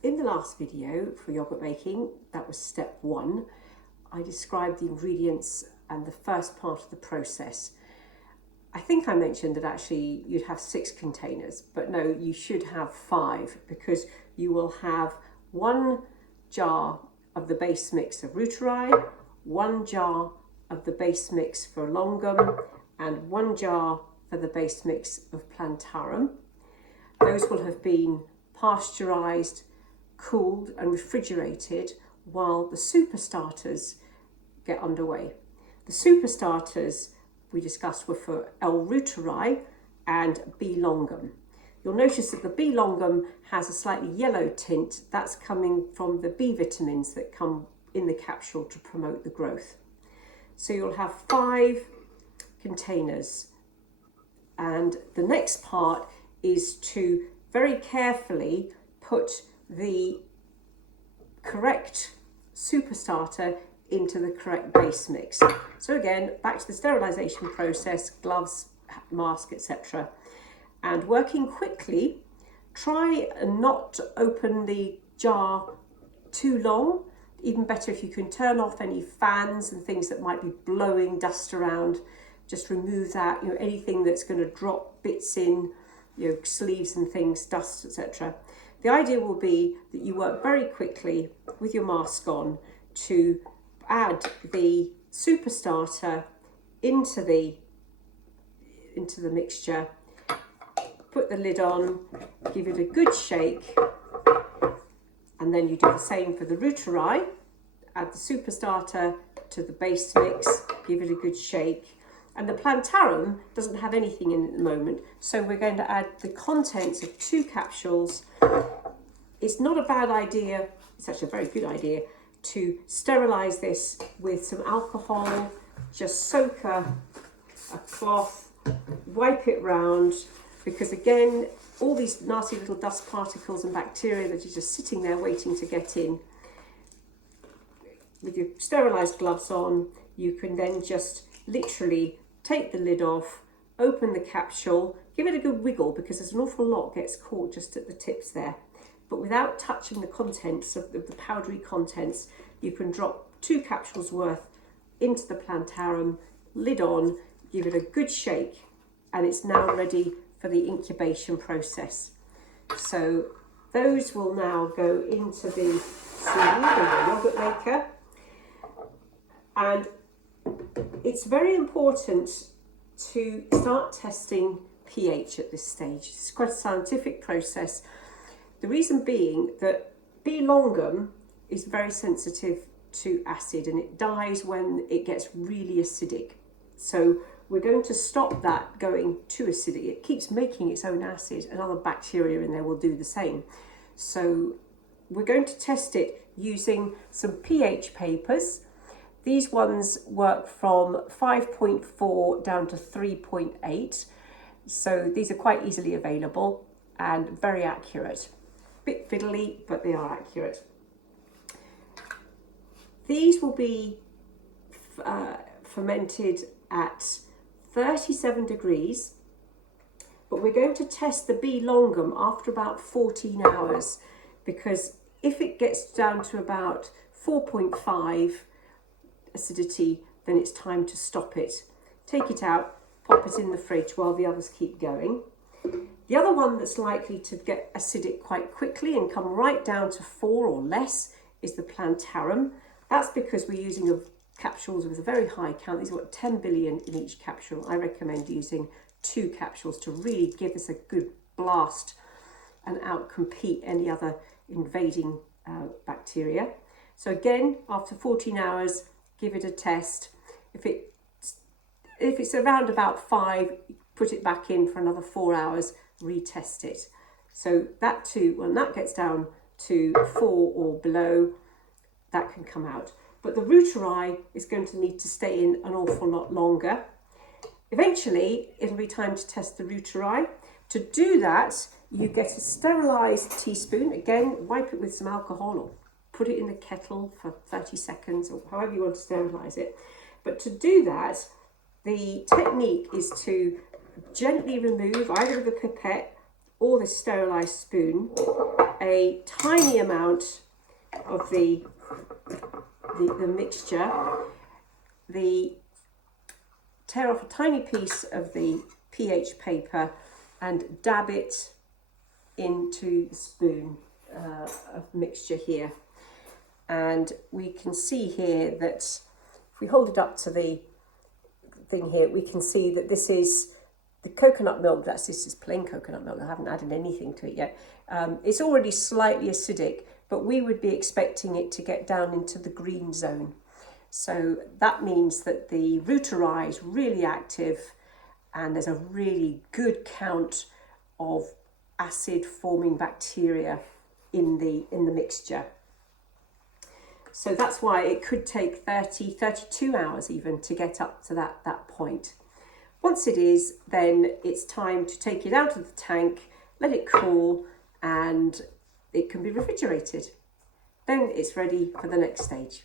In the last video for yogurt making, that was step 1, I described the ingredients and the first part of the process. I think I mentioned that actually you'd have 6 containers, but no, you should have 5 because you will have 1 jar of the base mix of Rooterai, 1 jar of the base mix for Longum, and 1 jar for the base mix of Plantarum. Those will have been pasteurised, cooled and refrigerated while the super starters get underway. The super starters we discussed were for L. Rooterai and B. Longum. You'll notice that the B. Longum has a slightly yellow tint. That's coming from the B vitamins that come in the capsule to promote the growth. So you'll have 5 containers, and the next part is to very carefully put the correct super starter into the correct base mix. So again, back to the sterilisation process, gloves, mask, etc. And working quickly, try and not open the jar too long. Even better if you can turn off any fans and things that might be blowing dust around. Just remove that, anything that's going to drop bits in, sleeves and things, dust, etc. The idea will be that you work very quickly with your mask on to add the super starter into the mixture, put the lid on, give it a good shake, and then you do the same for the Rooterai. Add the super starter to the base mix, give it a good shake. And the Plantarum doesn't have anything in it at the moment, so we're going to add the contents of 2 capsules. It's not a bad idea, it's actually a very good idea, to sterilise this with some alcohol. Just soak a cloth, wipe it round, because again, all these nasty little dust particles and bacteria that are just sitting there waiting to get in. With your sterilised gloves on, you can then just literally take the lid off, open the capsule, give it a good wiggle because there's an awful lot gets caught just at the tips there. But without touching the contents of the powdery contents, you can drop 2 capsules worth into the Plantarum, lid on, give it a good shake, and it's now ready for the incubation process. So those will now go into the sieve, the yogurt maker. And it's very important to start testing pH at this stage. It's quite a scientific process. The reason being that B. longum is very sensitive to acid and it dies when it gets really acidic. So we're going to stop that going too acidic. It keeps making its own acid and other bacteria in there will do the same. So we're going to test it using some pH papers. These ones work from 5.4 down to 3.8. So these are quite easily available and very accurate. Bit fiddly, but they are accurate. These will be fermented at 37 degrees, but we're going to test the B. longum after about 14 hours, because if it gets down to about 4.5 acidity, then it's time to stop it. Take it out, pop it in the fridge while the others keep going. The other one that's likely to get acidic quite quickly and come right down to 4 or less is the Plantarum. That's because we're using capsules with a very high count. These are 10 billion in each capsule. I recommend using 2 capsules to really give us a good blast and outcompete any other invading bacteria. So again, after 14 hours, give it a test. If it's around about 5, put it back in for another 4 hours, retest it. So that too, when that gets down to 4 or below, that can come out. But the Rooterai is going to need to stay in an awful lot longer. Eventually, it'll be time to test the Rooterai. To do that, you get a sterilised teaspoon. Again, wipe it with some alcohol or put it in the kettle for 30 seconds or however you want to sterilise it. But to do that, the technique is to gently remove, either with a pipette or the sterilised spoon, a tiny amount of the mixture, tear off a tiny piece of the pH paper and dab it into the spoon of mixture here. And we can see here that if we hold it up to the thing here, we can see that this is the coconut milk. This is plain coconut milk. I haven't added anything to it yet. It's already slightly acidic, but we would be expecting it to get down into the green zone. So that means that the reuteri is really active and there's a really good count of acid forming bacteria in the mixture. So that's why it could take 32 hours even to get up to that point. Once it is, then it's time to take it out of the tank, let it cool, and it can be refrigerated. Then it's ready for the next stage.